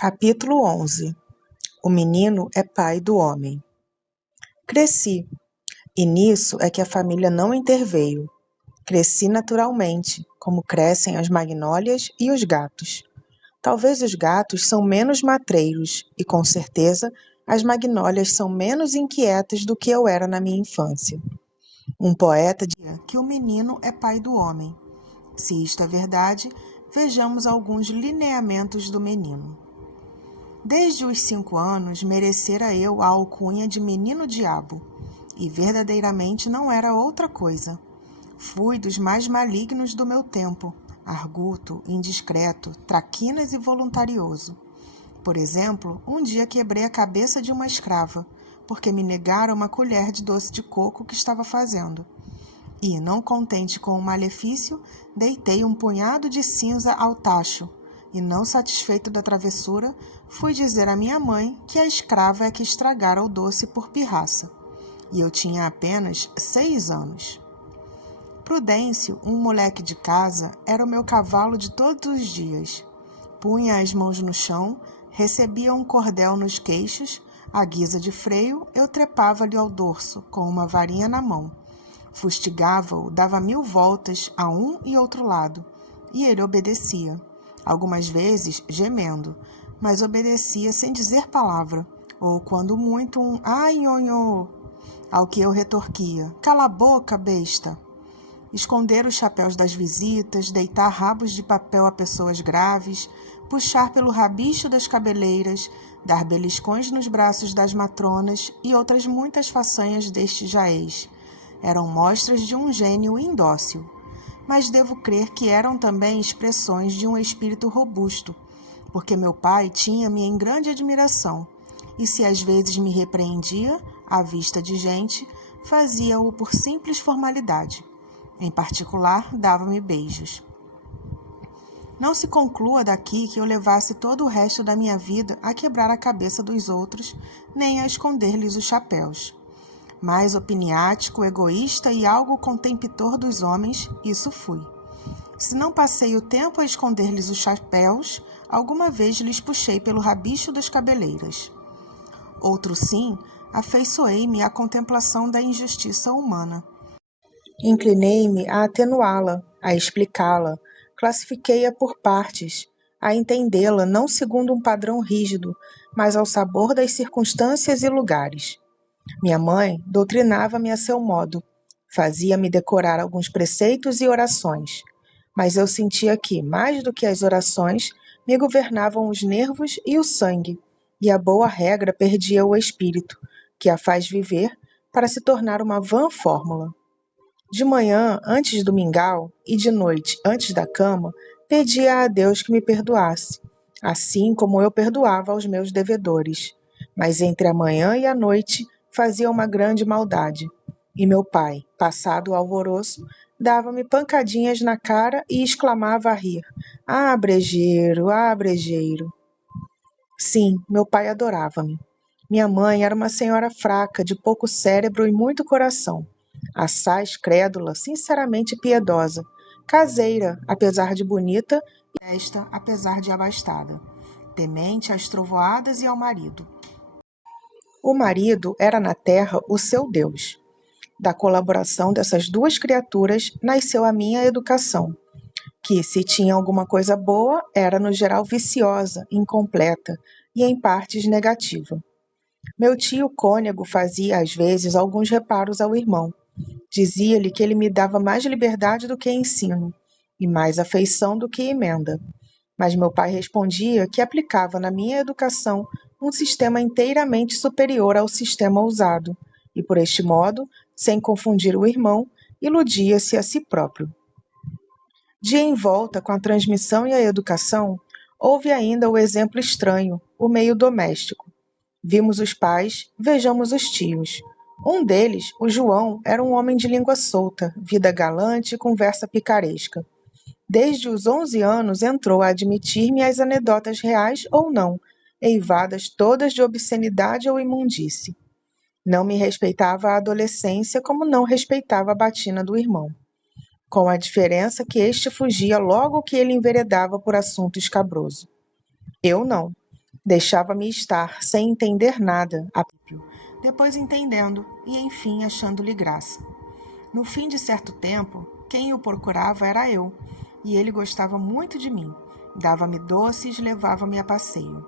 Capítulo 11. O menino é pai do homem. Cresci, e nisso é que a família não interveio. Cresci naturalmente, como crescem as magnólias e os gatos. Talvez os gatos são menos matreiros, e com certeza as magnólias são menos inquietas do que eu era na minha infância. Um poeta dizia que o menino é pai do homem. Se isto é verdade, vejamos alguns lineamentos do menino. Desde os 5 anos, merecera eu a alcunha de menino-diabo, e verdadeiramente não era outra coisa. Fui dos mais malignos do meu tempo, arguto, indiscreto, traquinas e voluntarioso. Por exemplo, um dia quebrei a cabeça de uma escrava, porque me negaram uma colher de doce de coco que estava fazendo. E, não contente com o malefício, deitei um punhado de cinza ao tacho, e, não satisfeito da travessura, fui dizer à minha mãe que a escrava é que estragara o doce por pirraça. E eu tinha apenas 6 anos. Prudêncio, um moleque de casa, era o meu cavalo de todos os dias. Punha as mãos no chão, recebia um cordel nos queixos, à guisa de freio, eu trepava-lhe ao dorso, com uma varinha na mão. Fustigava-o, dava 1000 voltas a um e outro lado, e ele obedecia. Algumas vezes gemendo, mas obedecia sem dizer palavra, ou quando muito um ai nhonhô, ao que eu retorquia, cala a boca, besta. Esconder os chapéus das visitas, deitar rabos de papel a pessoas graves, puxar pelo rabicho das cabeleiras, dar beliscões nos braços das matronas e outras muitas façanhas deste jaez. Eram mostras de um gênio indócil. Mas devo crer que eram também expressões de um espírito robusto, porque meu pai tinha-me em grande admiração, e se às vezes me repreendia, à vista de gente, fazia-o por simples formalidade. Em particular, dava-me beijos. Não se conclua daqui que eu levasse todo o resto da minha vida a quebrar a cabeça dos outros, nem a esconder-lhes os chapéus. Mais opiniático, egoísta e algo contemptor dos homens, isso fui. Se não passei o tempo a esconder-lhes os chapéus, alguma vez lhes puxei pelo rabicho das cabeleiras. Outro sim, afeiçoei-me à contemplação da injustiça humana. Inclinei-me a atenuá-la, a explicá-la, classifiquei-a por partes, a entendê-la não segundo um padrão rígido, mas ao sabor das circunstâncias e lugares. Minha mãe doutrinava-me a seu modo, fazia-me decorar alguns preceitos e orações, mas eu sentia que, mais do que as orações, me governavam os nervos e o sangue, e a boa regra perdia o espírito, que a faz viver, para se tornar uma vã fórmula. De manhã, antes do mingau, e de noite, antes da cama, pedia a Deus que me perdoasse, assim como eu perdoava aos meus devedores. Mas entre a manhã e a noite fazia uma grande maldade. E meu pai, passado o alvoroço, dava-me pancadinhas na cara e exclamava a rir: "Ah, brejeiro, ah, brejeiro!" Sim, meu pai adorava-me. Minha mãe era uma senhora fraca, de pouco cérebro e muito coração. Assaz crédula, sinceramente piedosa, caseira, apesar de bonita, e esta, apesar de abastada, temente às trovoadas e ao marido. O marido era na terra o seu Deus. Da colaboração dessas duas criaturas nasceu a minha educação, que, se tinha alguma coisa boa, era no geral viciosa, incompleta e em partes negativa. Meu tio cônego fazia às vezes alguns reparos ao irmão. Dizia-lhe que ele me dava mais liberdade do que ensino, e mais afeição do que emenda. Mas meu pai respondia que aplicava na minha educação um sistema inteiramente superior ao sistema usado, e por este modo, sem confundir o irmão, iludia-se a si próprio. De envolta com a transmissão e a educação, houve ainda o exemplo estranho, o meio doméstico. Vimos os pais, vejamos os tios. Um deles, o João, era um homem de língua solta, vida galante e conversa picaresca. Desde os 11 anos entrou a admitir-me as anedotas reais ou não, eivadas todas de obscenidade ou imundície. Não me respeitava a adolescência como não respeitava a batina do irmão, com a diferença que este fugia logo que ele enveredava por assunto escabroso. Eu não. Deixava-me estar, sem entender nada, depois entendendo e, enfim, achando-lhe graça. No fim de certo tempo, quem o procurava era eu, e ele gostava muito de mim. Dava-me doces, levava-me a passeio.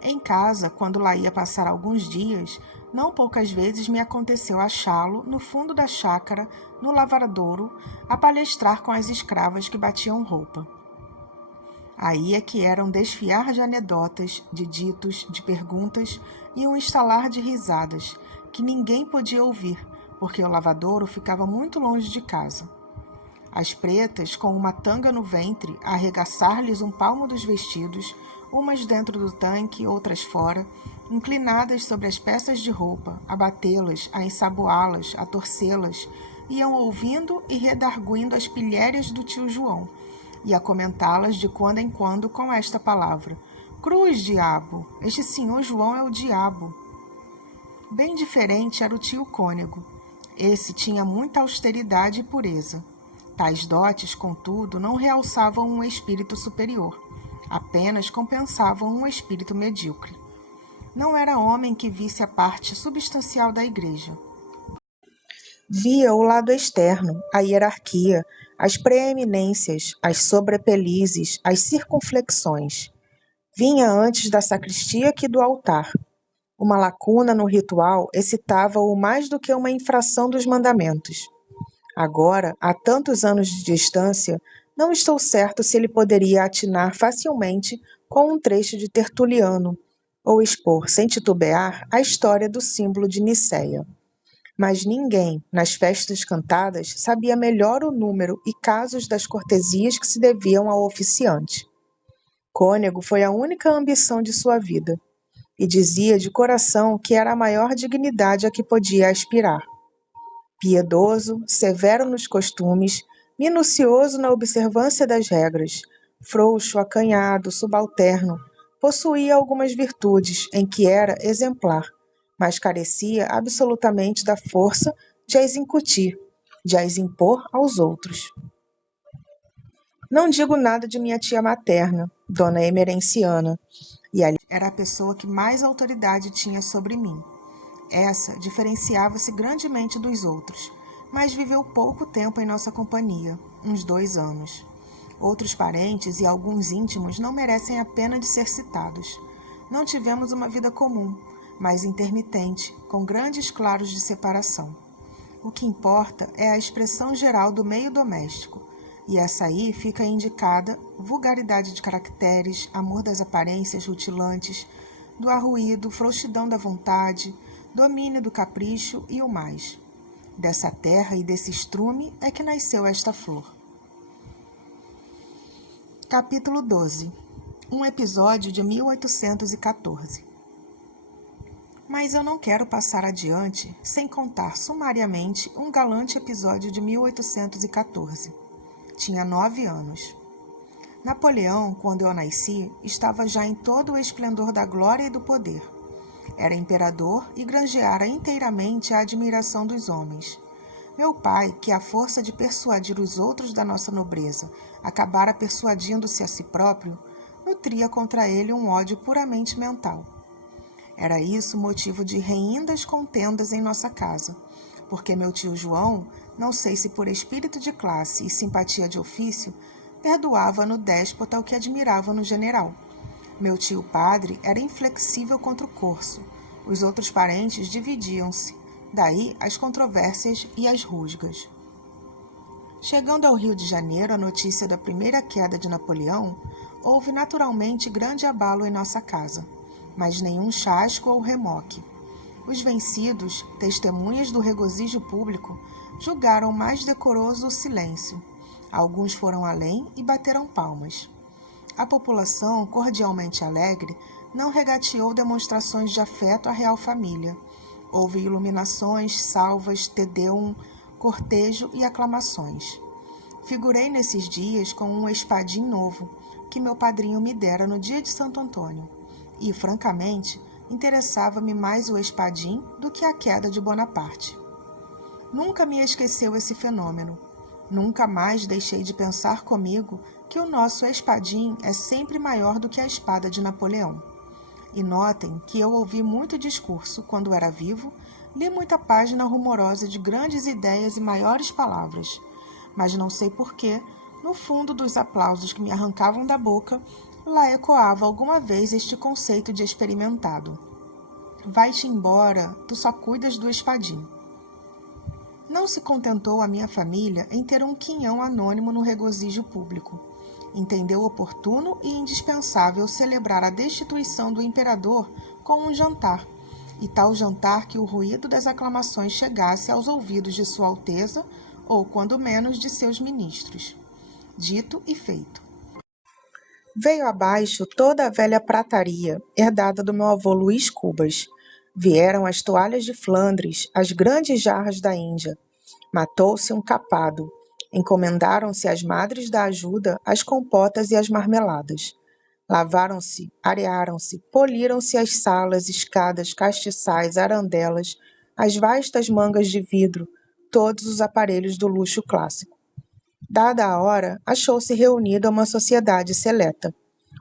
Em casa, quando lá ia passar alguns dias, não poucas vezes me aconteceu achá-lo no fundo da chácara, no lavradouro, a palestrar com as escravas que batiam roupa. Aí é que era um desfiar de anedotas, de ditos, de perguntas e um estalar de risadas, que ninguém podia ouvir, porque o lavadouro ficava muito longe de casa. As pretas, com uma tanga no ventre, a arregaçar-lhes um palmo dos vestidos, umas dentro do tanque, outras fora, inclinadas sobre as peças de roupa, a batê-las, a ensaboá-las, a torcê-las, iam ouvindo e redarguindo as pilhérias do tio João, e a comentá-las de quando em quando com esta palavra: "Cruz, diabo! Este senhor João é o diabo!" Bem diferente era o tio Cônego. Esse tinha muita austeridade e pureza. Tais dotes, contudo, não realçavam um espírito superior, apenas compensavam um espírito medíocre. Não era homem que visse a parte substancial da igreja. Via o lado externo, a hierarquia, as preeminências, as sobrepelizes, as circunflexões. Vinha antes da sacristia que do altar. Uma lacuna no ritual excitava-o mais do que uma infração dos mandamentos. Agora, a tantos anos de distância, não estou certo se ele poderia atinar facilmente com um trecho de Tertuliano, ou expor, sem titubear, a história do símbolo de Nicéia. Mas ninguém, nas festas cantadas, sabia melhor o número e casos das cortesias que se deviam ao oficiante. Cônego foi a única ambição de sua vida, e dizia de coração que era a maior dignidade a que podia aspirar. Piedoso, severo nos costumes, minucioso na observância das regras, frouxo, acanhado, subalterno, possuía algumas virtudes em que era exemplar, mas carecia absolutamente da força de as incutir, de as impor aos outros. Não digo nada de minha tia materna, Dona Emerenciana, e ali era a pessoa que mais autoridade tinha sobre mim. Essa diferenciava-se grandemente dos outros, mas viveu pouco tempo em nossa companhia, uns 2 anos. Outros parentes e alguns íntimos não merecem a pena de ser citados. Não tivemos uma vida comum, mas intermitente, com grandes claros de separação. O que importa é a expressão geral do meio doméstico, e essa aí fica indicada vulgaridade de caracteres, amor das aparências rutilantes, do arruído, frouxidão da vontade, domínio do capricho e o mais. Dessa terra e desse estrume é que nasceu esta flor. Capítulo 12. Um episódio de 1814. Mas eu não quero passar adiante sem contar sumariamente um galante episódio de 1814. Tinha 9 anos. Napoleão, quando eu nasci, estava já em todo o esplendor da glória e do poder. Era imperador e granjeara inteiramente a admiração dos homens. Meu pai, que à força de persuadir os outros da nossa nobreza acabara persuadindo-se a si próprio, nutria contra ele um ódio puramente mental. Era isso motivo de reindas contendas em nossa casa, porque meu tio João, não sei se por espírito de classe e simpatia de ofício, perdoava no déspota o que admirava no general. Meu tio padre era inflexível contra o corso. Os outros parentes dividiam-se, daí as controvérsias e as rusgas. Chegando ao Rio de Janeiro a notícia da primeira queda de Napoleão, houve naturalmente grande abalo em nossa casa, mas nenhum chasco ou remoque. Os vencidos, testemunhas do regozijo público, julgaram mais decoroso o silêncio. Alguns foram além e bateram palmas. A população, cordialmente alegre, não regateou demonstrações de afeto à real família. Houve iluminações, salvas, tedeum, cortejo e aclamações. Figurei nesses dias com um espadim novo, que meu padrinho me dera no dia de Santo Antônio. E, francamente, interessava-me mais o espadim do que a queda de Bonaparte. Nunca me esqueceu esse fenômeno. Nunca mais deixei de pensar comigo que o nosso espadim é sempre maior do que a espada de Napoleão. E notem que eu ouvi muito discurso quando era vivo, li muita página rumorosa de grandes ideias e maiores palavras, mas não sei porquê, no fundo dos aplausos que me arrancavam da boca, lá ecoava alguma vez este conceito de experimentado. Vai-te embora, tu só cuidas do espadim. Não se contentou a minha família em ter um quinhão anônimo no regozijo público. Entendeu oportuno e indispensável celebrar a destituição do imperador com um jantar, e tal jantar que o ruído das aclamações chegasse aos ouvidos de Sua Alteza, ou quando menos de seus ministros. Dito e feito. Veio abaixo toda a velha prataria, herdada do meu avô Luís Cubas. Vieram as toalhas de Flandres, as grandes jarras da Índia. Matou-se um capado. Encomendaram-se às madres da ajuda as compotas e as marmeladas. Lavaram-se, arearam-se, poliram-se as salas, escadas, castiçais, arandelas, as vastas mangas de vidro, todos os aparelhos do luxo clássico. Dada a hora, achou-se reunida uma sociedade seleta.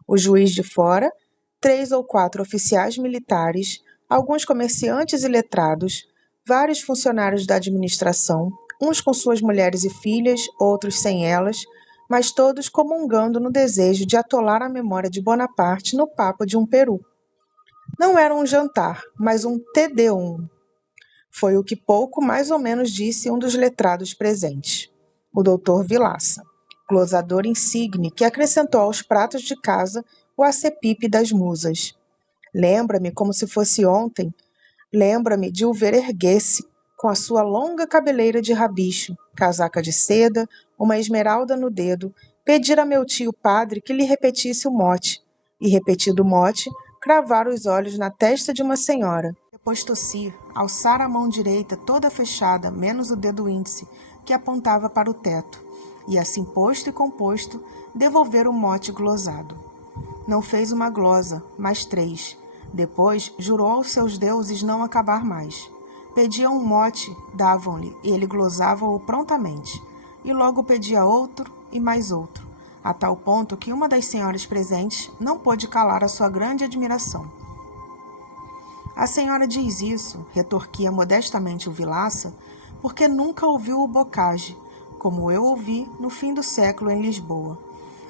O juiz de fora, 3 ou 4 oficiais militares, alguns comerciantes e letrados, vários funcionários da administração, uns com suas mulheres e filhas, outros sem elas, mas todos comungando no desejo de atolar a memória de Bonaparte no papo de um peru. Não era um jantar, mas um Te-Deum. Foi o que pouco mais ou menos disse um dos letrados presentes, o doutor Vilaça, glosador insigne que acrescentou aos pratos de casa o acepipe das musas. Lembra-me como se fosse ontem, lembra-me de o ver erguer-se, com a sua longa cabeleira de rabicho, casaca de seda, uma esmeralda no dedo, pedir a meu tio padre que lhe repetisse o mote, e repetido o mote, cravar os olhos na testa de uma senhora. Depois tossir, alçar a mão direita toda fechada, menos o dedo índice, que apontava para o teto, e assim posto e composto, devolver o mote glosado. Não fez uma glosa, mas 3. Depois jurou aos seus deuses não acabar mais. Pedia um mote, davam-lhe, e ele glosava-o prontamente. E logo pedia outro e mais outro, a tal ponto que uma das senhoras presentes não pôde calar a sua grande admiração. A senhora diz isso, retorquia modestamente o Vilaça, porque nunca ouviu o Bocage, como eu ouvi no fim do século em Lisboa.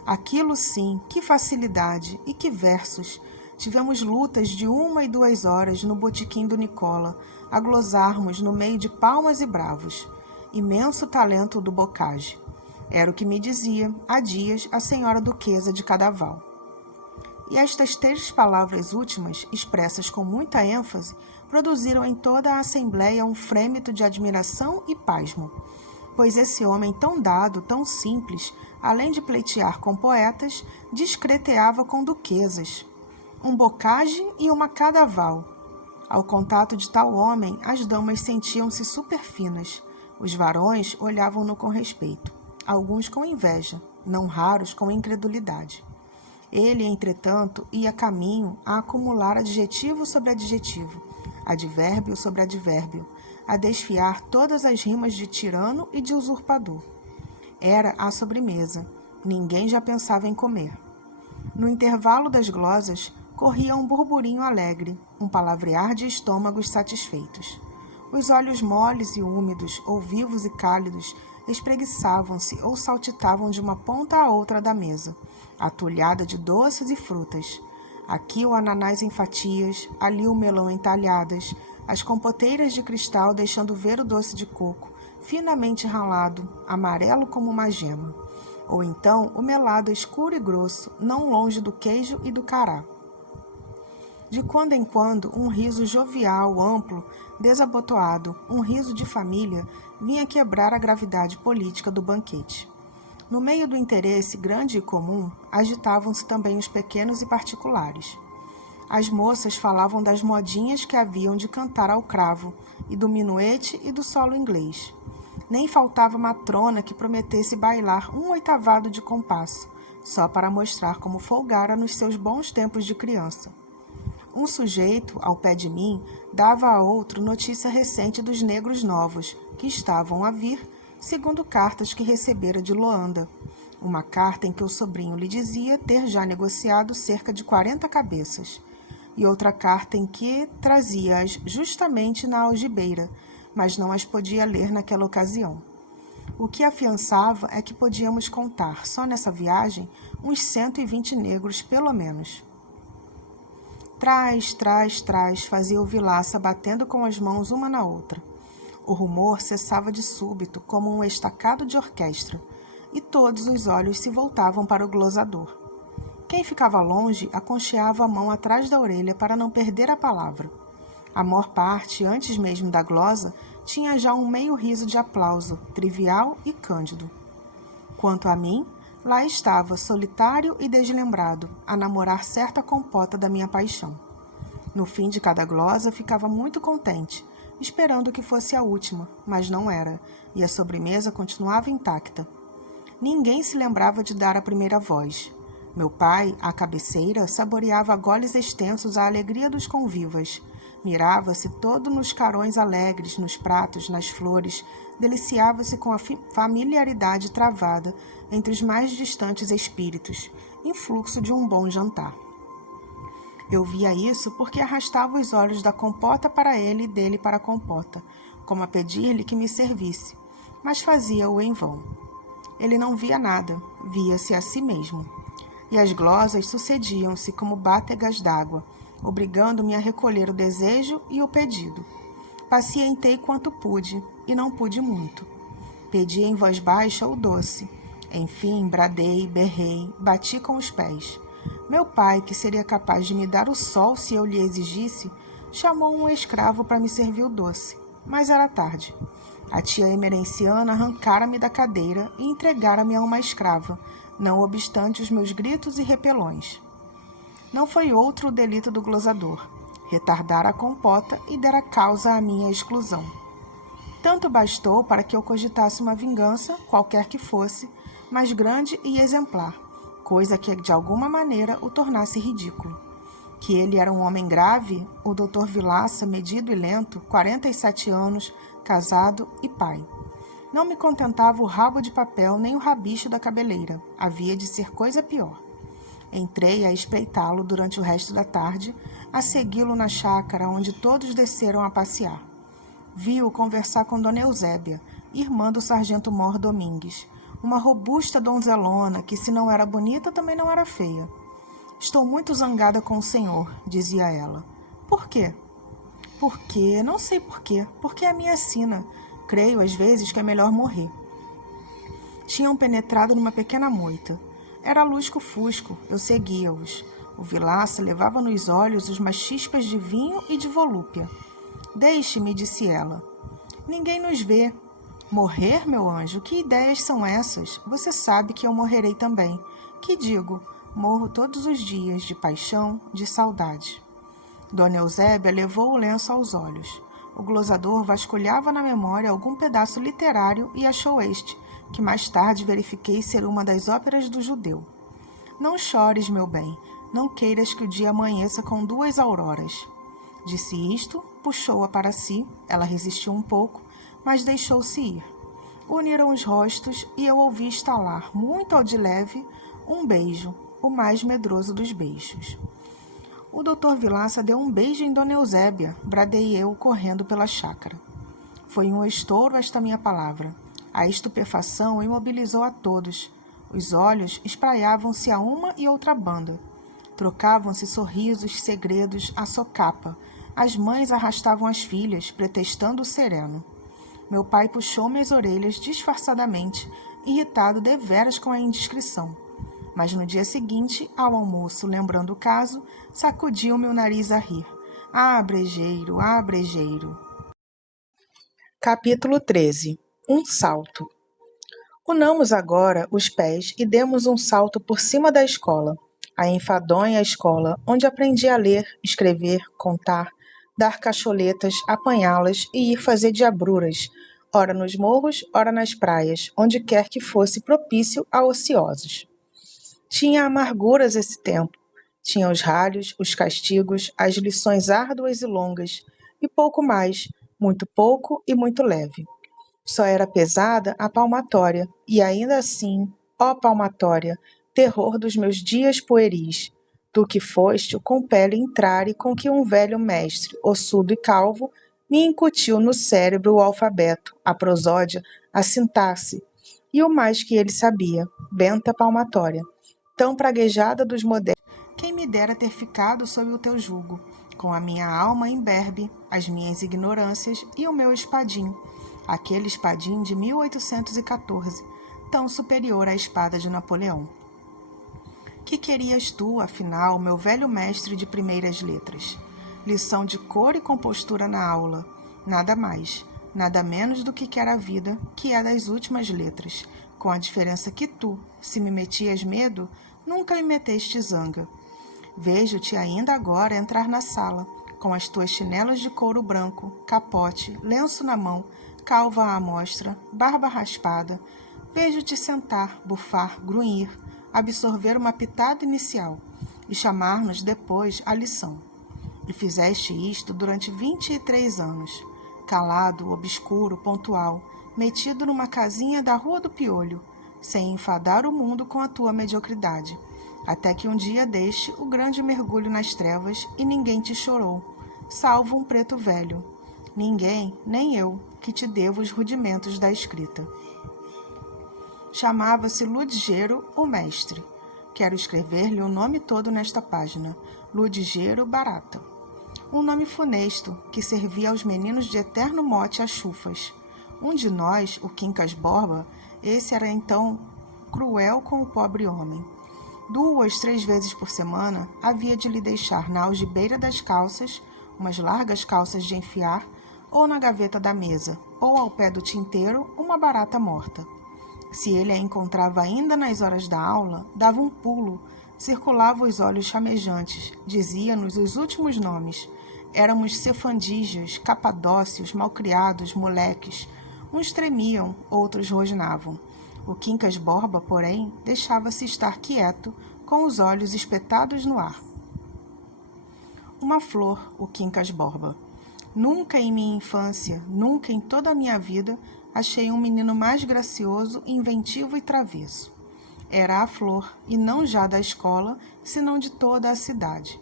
Aquilo sim, que facilidade e que versos! Tivemos lutas de 1 e 2 horas no botequim do Nicola, a glosarmos no meio de palmas e bravos. Imenso talento do Bocage. Era o que me dizia, há dias, a senhora duquesa de Cadaval. E estas 3 palavras últimas, expressas com muita ênfase, produziram em toda a assembleia um frêmito de admiração e pasmo, pois esse homem tão dado, tão simples, além de pleitear com poetas, discreteava com duquesas. Um Bocage e uma Cadaval. Ao contato de tal homem, as damas sentiam-se superfinas. Os varões olhavam-no com respeito, alguns com inveja, não raros com incredulidade. Ele, entretanto, ia caminho a acumular adjetivo sobre adjetivo, advérbio sobre advérbio, a desfiar todas as rimas de tirano e de usurpador. Era a sobremesa. Ninguém já pensava em comer. No intervalo das glosas, corria um burburinho alegre, um palavrear de estômagos satisfeitos. Os olhos moles e úmidos, ou vivos e cálidos, espreguiçavam-se ou saltitavam de uma ponta à outra da mesa, atulhada de doces e frutas. Aqui o ananás em fatias, ali o melão em talhadas, as compoteiras de cristal deixando ver o doce de coco, finamente ralado, amarelo como uma gema. Ou então o melado escuro e grosso, não longe do queijo e do cará. De quando em quando, um riso jovial, amplo, desabotoado, um riso de família, vinha quebrar a gravidade política do banquete. No meio do interesse grande e comum, agitavam-se também os pequenos e particulares. As moças falavam das modinhas que haviam de cantar ao cravo, e do minuete e do solo inglês. Nem faltava matrona que prometesse bailar um oitavado de compasso, só para mostrar como folgara nos seus bons tempos de criança. Um sujeito, ao pé de mim, dava a outro notícia recente dos negros novos, que estavam a vir, segundo cartas que recebera de Loanda. Uma carta em que o sobrinho lhe dizia ter já negociado cerca de 40 cabeças. e outra carta em que trazia-as justamente na algibeira, mas não as podia ler naquela ocasião. O que afiançava é que podíamos contar, só nessa viagem, uns 120 negros, pelo menos. Trás, trás, trás, fazia o Vilaça batendo com as mãos uma na outra. O rumor cessava de súbito, como um estacado de orquestra, e todos os olhos se voltavam para o glosador. Quem ficava longe aconcheava a mão atrás da orelha para não perder a palavra. A maior parte, antes mesmo da glosa, tinha já um meio riso de aplauso, trivial e cândido. Quanto a mim, lá estava, solitário e deslembrado, a namorar certa compota da minha paixão. No fim de cada glosa, ficava muito contente, esperando que fosse a última, mas não era, e a sobremesa continuava intacta. Ninguém se lembrava de dar a primeira voz. Meu pai, à cabeceira, saboreava a goles extensos a alegria dos convivas. Mirava-se todo nos carões alegres, nos pratos, nas flores, deliciava-se com a familiaridade travada entre os mais distantes espíritos, influxo de um bom jantar. Eu via isso porque arrastava os olhos da compota para ele e dele para a compota, como a pedir-lhe que me servisse, mas fazia-o em vão. Ele não via nada, via-se a si mesmo. E as glosas sucediam-se como bátegas d'água, obrigando-me a recolher o desejo e o pedido. Pacientei quanto pude, e não pude muito. Pedi em voz baixa o doce. Enfim, bradei, berrei, bati com os pés. Meu pai, que seria capaz de me dar o sol se eu lhe exigisse, chamou um escravo para me servir o doce. Mas era tarde. A tia emerenciana arrancara-me da cadeira e entregara-me a uma escrava, não obstante os meus gritos e repelões. Não foi outro o delito do glosador, retardar a compota e dar a causa à minha exclusão. Tanto bastou para que eu cogitasse uma vingança, qualquer que fosse, mais grande e exemplar, coisa que de alguma maneira o tornasse ridículo. Que ele era um homem grave, o Dr. Vilaça, medido e lento, 47 anos, casado e pai. Não me contentava o rabo de papel nem o rabicho da cabeleira. Havia de ser coisa pior. Entrei a espreitá-lo durante o resto da tarde, a segui-lo na chácara onde todos desceram a passear. Vi-o conversar com Dona Eusébia, irmã do sargento Mor Domingues, uma robusta donzelona que, se não era bonita, também não era feia. Estou muito zangada com o senhor, dizia ela. Por quê? Porque, não sei por quê, porque é a minha sina. Creio, às vezes, que é melhor morrer. Tinham penetrado numa pequena moita. Era lusco-fusco, eu seguia-os. O Vilaça levava nos olhos umas chispas de vinho e de volúpia. Deixe-me, disse ela. Ninguém nos vê. Morrer, meu anjo? Que ideias são essas? Você sabe que eu morrerei também. Que digo? Morro todos os dias, de paixão, de saudade. Dona Eusébia levou o lenço aos olhos. O glosador vasculhava na memória algum pedaço literário e achou este, que mais tarde verifiquei ser uma das óperas do judeu. Não chores, meu bem, não queiras que o dia amanheça com 2 auroras. Disse isto, puxou-a para si, ela resistiu um pouco, mas deixou-se ir. Uniram os rostos e eu ouvi estalar, muito ao de leve, um beijo, o mais medroso dos beijos. O Dr. Vilaça deu um beijo em Dona Eusébia, bradei eu correndo pela chácara. Foi um estouro esta minha palavra. A estupefação imobilizou a todos. Os olhos espraiavam-se a uma e outra banda. Trocavam-se sorrisos, segredos, a socapa. As mães arrastavam as filhas, pretextando o sereno. Meu pai puxou-me as orelhas disfarçadamente, irritado deveras com a indiscrição. Mas no dia seguinte, ao almoço, lembrando o caso, sacudiu-me o nariz a rir. Ah, brejeiro, ah, brejeiro. Capítulo 13. Um salto. Unamos agora os pés e demos um salto por cima da escola, a enfadonha escola, onde aprendi a ler, escrever, contar, dar cacholetas, apanhá-las e ir fazer diabruras, ora nos morros, ora nas praias, onde quer que fosse propício a ociosos. Tinha amarguras esse tempo, tinha os ralhos, os castigos, as lições árduas e longas, e pouco mais, muito pouco e muito leve. Só era pesada a palmatória, e ainda assim, ó palmatória, terror dos meus dias pueris, Tu que foste o compele entrar e com que um velho mestre, ossudo e calvo, me incutiu no cérebro o alfabeto, a prosódia, a sintaxe, e o mais que ele sabia, benta palmatória, tão praguejada dos modernos. Quem me dera ter ficado sob o teu jugo, com a minha alma imberbe, as minhas ignorâncias e o meu espadim, aquele espadim de 1814, tão superior à espada de Napoleão. Que querias tu, afinal, meu velho mestre de primeiras letras? Lição de cor e compostura na aula, nada mais, nada menos do que quer a vida, que é das últimas letras, com a diferença que tu, se me metias medo, nunca me meteste zanga. Vejo-te ainda agora entrar na sala, com as tuas chinelas de couro branco, capote, lenço na mão, calva à mostra, barba raspada. Vejo-te sentar, bufar, grunhir, absorver uma pitada inicial e chamar-nos depois à lição. E fizeste isto durante 23 anos, calado, obscuro, pontual, metido numa casinha da Rua do Piolho, sem enfadar o mundo com a tua mediocridade, até que um dia deste o grande mergulho nas trevas e ninguém te chorou, salvo um preto velho. Ninguém, nem eu, que te devo os rudimentos da escrita. Chamava-se Ludigero, o mestre. Quero escrever-lhe o nome todo nesta página, Ludigero Barata. Um nome funesto, que servia aos meninos de eterno mote a chufas. Um de nós, o Quincas Borba, esse era então cruel com o pobre homem. 2, 3 vezes por semana, havia de lhe deixar na algibeira das calças, umas largas calças de enfiar, ou na gaveta da mesa, ou ao pé do tinteiro, uma barata morta. Se ele a encontrava ainda nas horas da aula, dava um pulo, circulava os olhos chamejantes, dizia-nos os últimos nomes. Éramos cefandígios, capadócios, malcriados, moleques. Uns tremiam, outros rosnavam. O Quincas Borba, porém, deixava-se estar quieto, com os olhos espetados no ar. Uma flor, o Quincas Borba. Nunca em minha infância, nunca em toda a minha vida, achei um menino mais gracioso, inventivo e travesso. Era a flor, e não já da escola, senão de toda a cidade.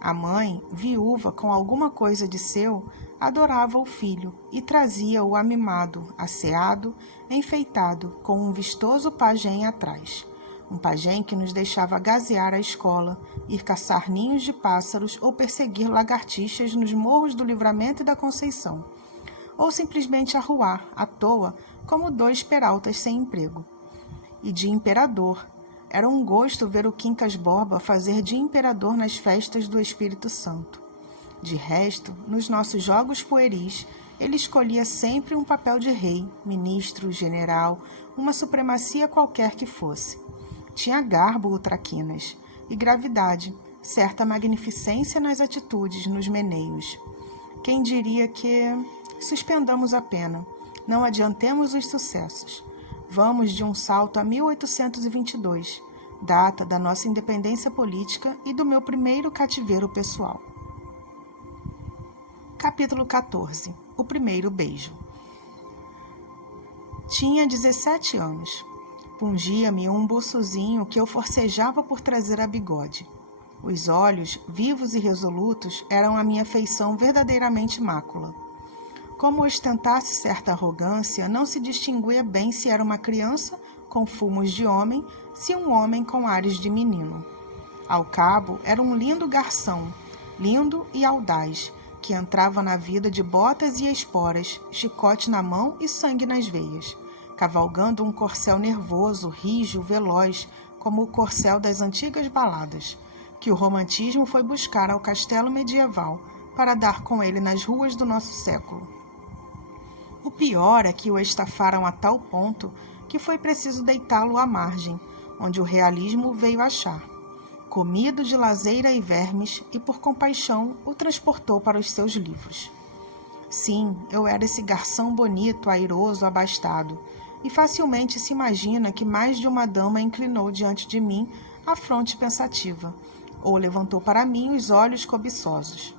A mãe, viúva com alguma coisa de seu, adorava o filho e trazia-o amimado, asseado, enfeitado, com um vistoso pajem atrás. Um pajem que nos deixava gazear a escola, ir caçar ninhos de pássaros ou perseguir lagartixas nos morros do Livramento e da Conceição, ou simplesmente arruar, à toa, como 2 peraltas sem emprego. E de imperador. Era um gosto ver o Quincas Borba fazer de imperador nas festas do Espírito Santo. De resto, nos nossos jogos pueris, ele escolhia sempre um papel de rei, ministro, general, uma supremacia qualquer que fosse. Tinha garbo o traquinas, e gravidade, certa magnificência nas atitudes, nos meneios. Quem diria que suspendamos a pena, não adiantemos os sucessos. Vamos de um salto a 1822, data da nossa independência política e do meu primeiro cativeiro pessoal. Capítulo 14. O primeiro beijo. Tinha 17 anos. Pungia-me um buçozinho que eu forcejava por trazer a bigode. Os olhos, vivos e resolutos, eram a minha feição verdadeiramente mácula. Como ostentasse certa arrogância, não se distinguia bem se era uma criança com fumos de homem, se um homem com ares de menino. Ao cabo, era um lindo garção, lindo e audaz, que entrava na vida de botas e esporas, chicote na mão e sangue nas veias, cavalgando um corcel nervoso, rijo, veloz, como o corcel das antigas baladas, que o romantismo foi buscar ao castelo medieval para dar com ele nas ruas do nosso século. O pior é que o estafaram a tal ponto que foi preciso deitá-lo à margem, onde o realismo veio achar. Comido de lazeira e vermes, e por compaixão o transportou para os seus livros. Sim, eu era esse garção bonito, airoso, abastado, e facilmente se imagina que mais de uma dama inclinou diante de mim a fronte pensativa, ou levantou para mim os olhos cobiçosos.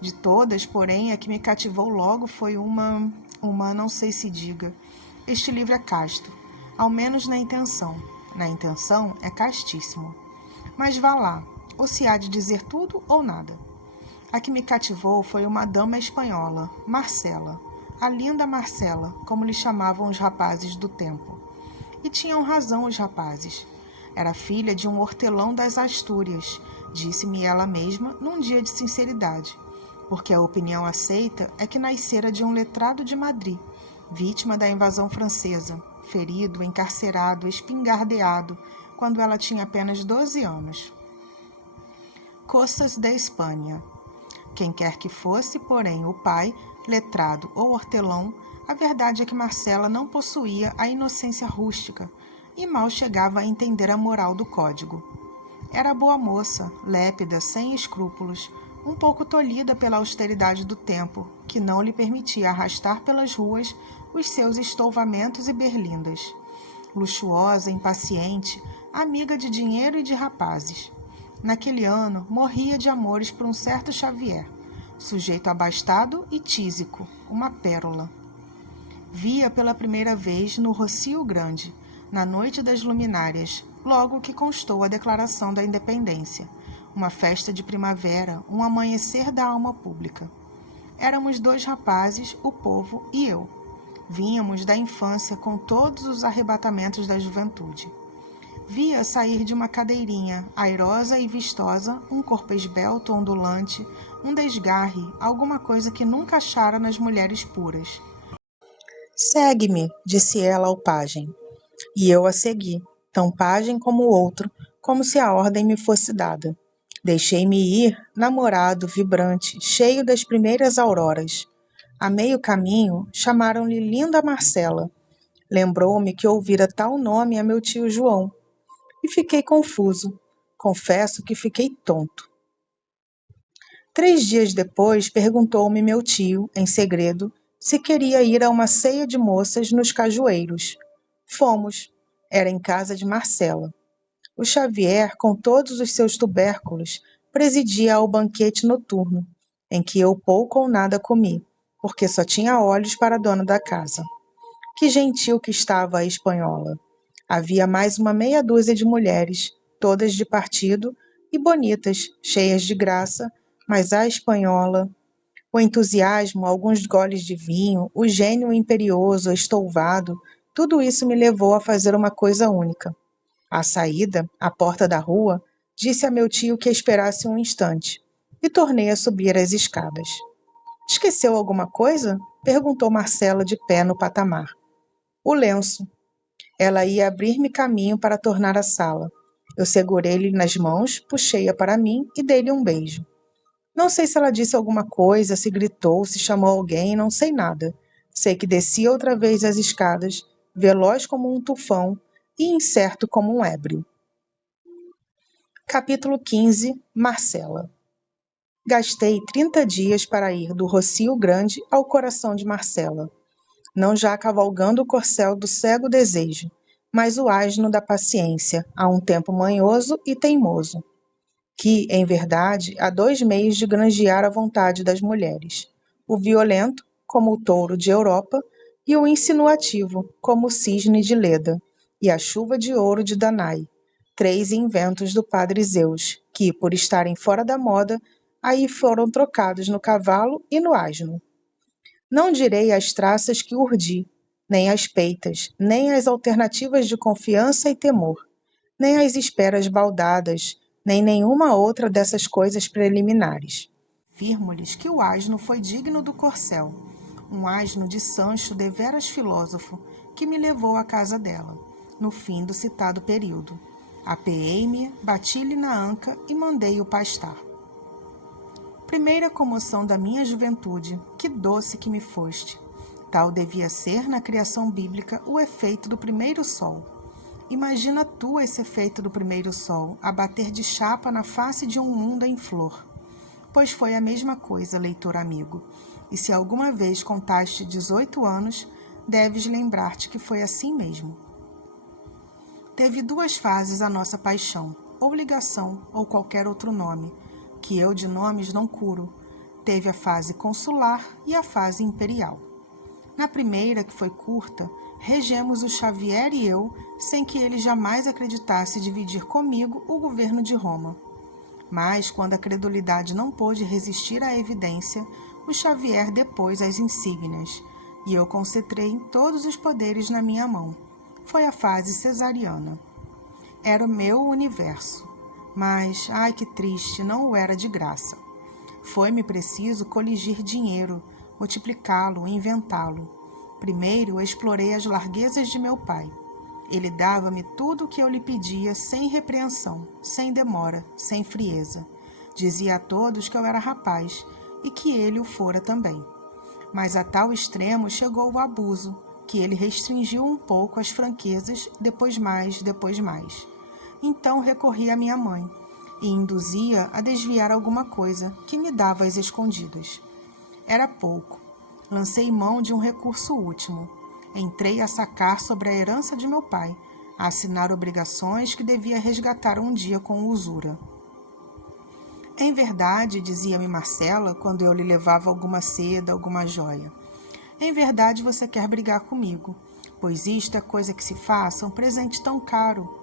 De todas, porém, a que me cativou logo foi uma não sei se diga. Este livro é casto, ao menos na intenção. Na intenção é castíssimo. Mas vá lá, ou se há de dizer tudo ou nada. A que me cativou foi uma dama espanhola, Marcela, a linda Marcela, como lhe chamavam os rapazes do tempo. E tinham razão os rapazes. Era filha de um hortelão das Astúrias, disse-me ela mesma num dia de sinceridade, porque a opinião aceita é que nascera de um letrado de Madrid, vítima da invasão francesa, ferido, encarcerado, espingardeado, quando ela tinha apenas 12 anos. Costas de Espanha. Quem quer que fosse, porém, o pai, letrado ou hortelão, a verdade é que Marcela não possuía a inocência rústica e mal chegava a entender a moral do código. Era boa moça, lépida, sem escrúpulos, um pouco tolhida pela austeridade do tempo, que não lhe permitia arrastar pelas ruas os seus estouvamentos e berlindas. Luxuosa, impaciente, amiga de dinheiro e de rapazes. Naquele ano, morria de amores por um certo Xavier, sujeito abastado e tísico, uma pérola. Via pela primeira vez no Rocio Grande, na noite das luminárias, logo que constou a Declaração da Independência, uma festa de primavera, um amanhecer da alma pública. Éramos 2 rapazes, o povo e eu. Vínhamos da infância com todos os arrebatamentos da juventude. Via sair de uma cadeirinha, airosa e vistosa, um corpo esbelto, ondulante, um desgarre, alguma coisa que nunca achara nas mulheres puras. Segue-me, disse ela ao pajem. E eu a segui, tão pajem como o outro, como se a ordem me fosse dada. Deixei-me ir, namorado, vibrante, cheio das primeiras auroras. A meio caminho, chamaram-lhe linda Marcela. Lembrou-me que ouvira tal nome a meu tio João. E fiquei confuso. Confesso que fiquei tonto. 3 dias depois, perguntou-me meu tio, em segredo, se queria ir a uma ceia de moças nos Cajueiros. Fomos. Era em casa de Marcela. O Xavier, com todos os seus tubérculos, presidia ao banquete noturno, em que eu pouco ou nada comi, porque só tinha olhos para a dona da casa. Que gentil que estava a espanhola! Havia mais uma meia dúzia de mulheres, todas de partido, e bonitas, cheias de graça, mas a espanhola... O entusiasmo, alguns goles de vinho, o gênio imperioso, estouvado, tudo isso me levou a fazer uma coisa única. À saída, à porta da rua, disse a meu tio que esperasse um instante, e tornei a subir as escadas. Esqueceu alguma coisa? Perguntou Marcela de pé no patamar. O lenço. Ela ia abrir-me caminho para tornar à sala. Eu segurei-lhe nas mãos, puxei-a para mim e dei-lhe um beijo. Não sei se ela disse alguma coisa, se gritou, se chamou alguém, não sei nada. Sei que desci outra vez as escadas, veloz como um tufão e incerto como um ébrio. Capítulo 15. Marcela. Gastei 30 dias para ir do Rocio Grande ao coração de Marcela, não já cavalgando o corcel do cego desejo, mas o asno da paciência, a um tempo manhoso e teimoso, que, em verdade, há 2 meios de granjear a vontade das mulheres: o violento, como o touro de Europa, e o insinuativo, como o cisne de Leda, e a chuva de ouro de Danae, 3 inventos do padre Zeus, que, por estarem fora da moda, aí foram trocados no cavalo e no asno. Não direi as traças que urdi, nem as peitas, nem as alternativas de confiança e temor, nem as esperas baldadas, nem nenhuma outra dessas coisas preliminares. Firmo-lhes que o asno foi digno do corcel, um asno de Sancho deveras filósofo, que me levou à casa dela, no fim do citado período. Apeei-me, bati-lhe na anca e mandei-o pastar. Primeira comoção da minha juventude, que doce que me foste. Tal devia ser, na criação bíblica, o efeito do primeiro sol. Imagina tu esse efeito do primeiro sol, a bater de chapa na face de um mundo em flor. Pois foi a mesma coisa, leitor amigo. E se alguma vez contaste 18 anos, deves lembrar-te que foi assim mesmo. Teve 2 fases a nossa paixão, ou ligação, ou qualquer outro nome, que eu de nomes não curo. Teve a fase consular e a fase imperial. Na primeira, que foi curta, regemos o Xavier e eu, sem que ele jamais acreditasse dividir comigo o governo de Roma. Mas, quando a credulidade não pôde resistir à evidência, o Xavier depôs as insígnias, e eu concentrei todos os poderes na minha mão. Foi a fase cesariana. Era o meu universo. Mas, ai que triste, não o era de graça. Foi-me preciso coligir dinheiro, multiplicá-lo, inventá-lo. Primeiro explorei as larguezas de meu pai. Ele dava-me tudo o que eu lhe pedia sem repreensão, sem demora, sem frieza. Dizia a todos que eu era rapaz e que ele o fora também. Mas a tal extremo chegou o abuso, que ele restringiu um pouco as franquezas, depois mais. Então recorri à minha mãe e induzia a desviar alguma coisa que me dava às escondidas. Era pouco. Lancei mão de um recurso último. Entrei a sacar sobre a herança de meu pai, a assinar obrigações que devia resgatar um dia com usura. Em verdade, dizia-me Marcela, quando eu lhe levava alguma seda, alguma joia, em verdade você quer brigar comigo, pois isto é coisa que se faça, um presente tão caro.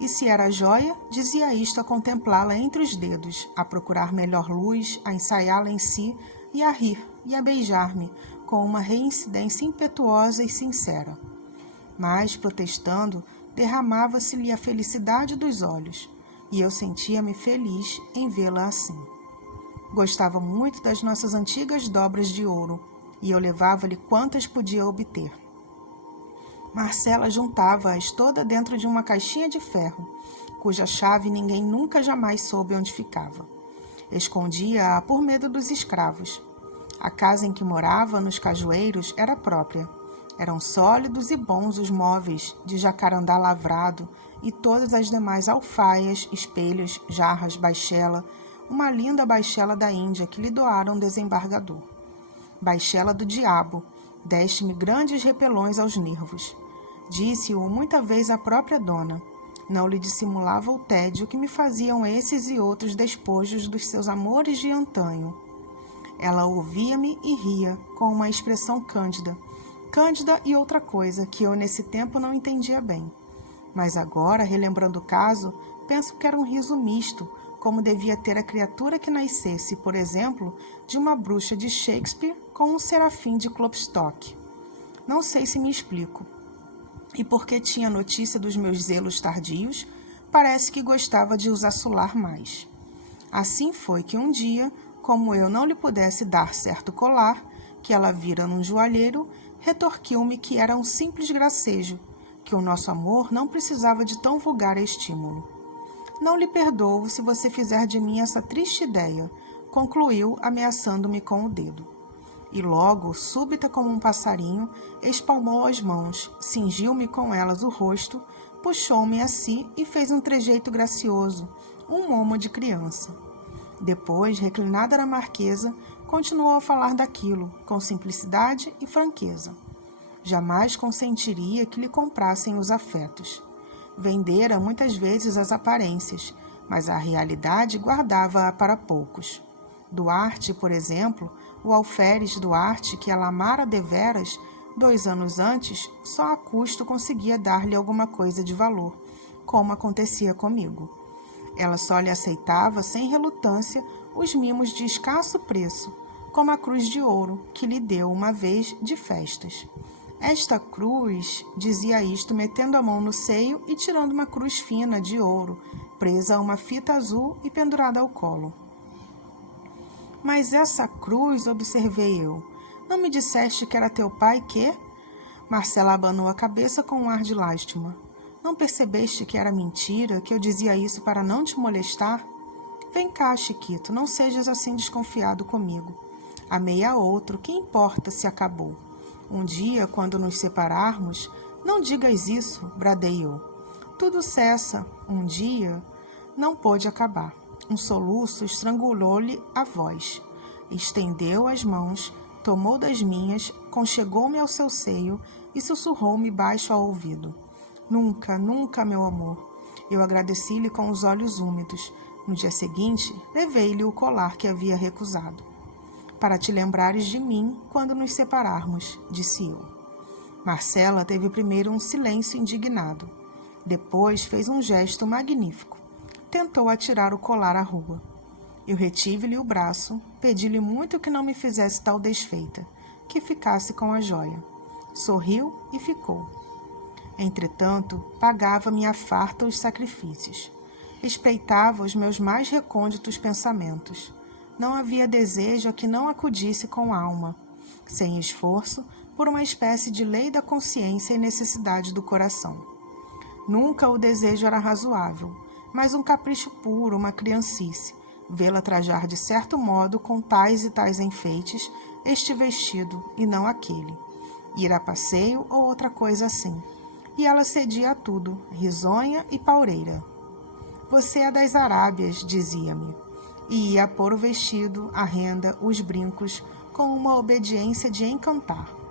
E se era joia, dizia isto a contemplá-la entre os dedos, a procurar melhor luz, a ensaiá-la em si e a rir e a beijar-me com uma reincidência impetuosa e sincera. Mas, protestando, derramava-se-lhe a felicidade dos olhos, e eu sentia-me feliz em vê-la assim. Gostava muito das nossas antigas dobras de ouro, e eu levava-lhe quantas podia obter. Marcela juntava-as toda dentro de uma caixinha de ferro, cuja chave ninguém nunca jamais soube onde ficava. Escondia-a por medo dos escravos. A casa em que morava, nos Cajueiros, era própria. Eram sólidos e bons os móveis, de jacarandá lavrado, e todas as demais alfaias, espelhos, jarras, baixela, uma linda baixela da Índia que lhe doara um desembargador. Baixela do diabo, deste-me grandes repelões aos nervos. Disse-o muita vez à própria dona. Não lhe dissimulava o tédio que me faziam esses e outros despojos dos seus amores de antanho. Ela ouvia-me e ria, com uma expressão cândida e outra coisa que eu nesse tempo não entendia bem. Mas agora, relembrando o caso, penso que era um riso misto, como devia ter a criatura que nascesse, por exemplo, de uma bruxa de Shakespeare com um serafim de Klopstock. Não sei se me explico. E porque tinha notícia dos meus zelos tardios, parece que gostava de os assolar mais. Assim foi que um dia, como eu não lhe pudesse dar certo colar, que ela vira num joalheiro, retorquiu-me que era um simples gracejo, que o nosso amor não precisava de tão vulgar estímulo. Não lhe perdoo se você fizer de mim essa triste ideia, concluiu, ameaçando-me com o dedo. E logo, súbita como um passarinho, espalmou as mãos, cingiu-me com elas o rosto, puxou-me a si e fez um trejeito gracioso, um momo de criança. Depois, reclinada na marquesa, continuou a falar daquilo, com simplicidade e franqueza. Jamais consentiria que lhe comprassem os afetos. Vendera muitas vezes as aparências, mas a realidade guardava-a para poucos. Duarte, por exemplo, o alferes Duarte, que ela amara deveras, 2 anos antes, só a custo conseguia dar-lhe alguma coisa de valor, como acontecia comigo. Ela só lhe aceitava, sem relutância, os mimos de escasso preço, como a cruz de ouro que lhe deu uma vez de festas. Esta cruz, dizia isto metendo a mão no seio e tirando uma cruz fina de ouro, presa a uma fita azul e pendurada ao colo. Mas essa cruz, observei eu, não me disseste que era teu pai que? Marcela abanou a cabeça com um ar de lástima. Não percebeste que era mentira, que eu dizia isso para não te molestar? Vem cá, Chiquito, não sejas assim desconfiado comigo. Amei a outro, que importa se acabou? Um dia, quando nos separarmos, não digas isso, bradei eu. Tudo cessa, um dia, não pôde acabar. Um soluço estrangulou-lhe a voz. Estendeu as mãos, tomou das minhas, conchegou-me ao seu seio e sussurrou-me baixo ao ouvido. Nunca, nunca, meu amor. Eu agradeci-lhe com os olhos úmidos. No dia seguinte, levei-lhe o colar que havia recusado. Para te lembrares de mim quando nos separarmos, disse eu. Marcela teve primeiro um silêncio indignado. Depois fez um gesto magnífico. tentou atirar o colar à rua. Eu retive-lhe o braço, pedi-lhe muito que não me fizesse tal desfeita, que ficasse com a joia. Sorriu e ficou. Entretanto, pagava-me à farta os sacrifícios. Espreitava os meus mais recônditos pensamentos. Não havia desejo a que não acudisse com alma, sem esforço, por uma espécie de lei da consciência e necessidade do coração. Nunca o desejo era razoável, mas um capricho puro, uma criancice, vê-la trajar de certo modo com tais e tais enfeites, este vestido e não aquele, ir a passeio ou outra coisa assim. E ela cedia a tudo, risonha e paureira. Você é das Arábias, dizia-me, e ia pôr o vestido, a renda, os brincos, com uma obediência de encantar.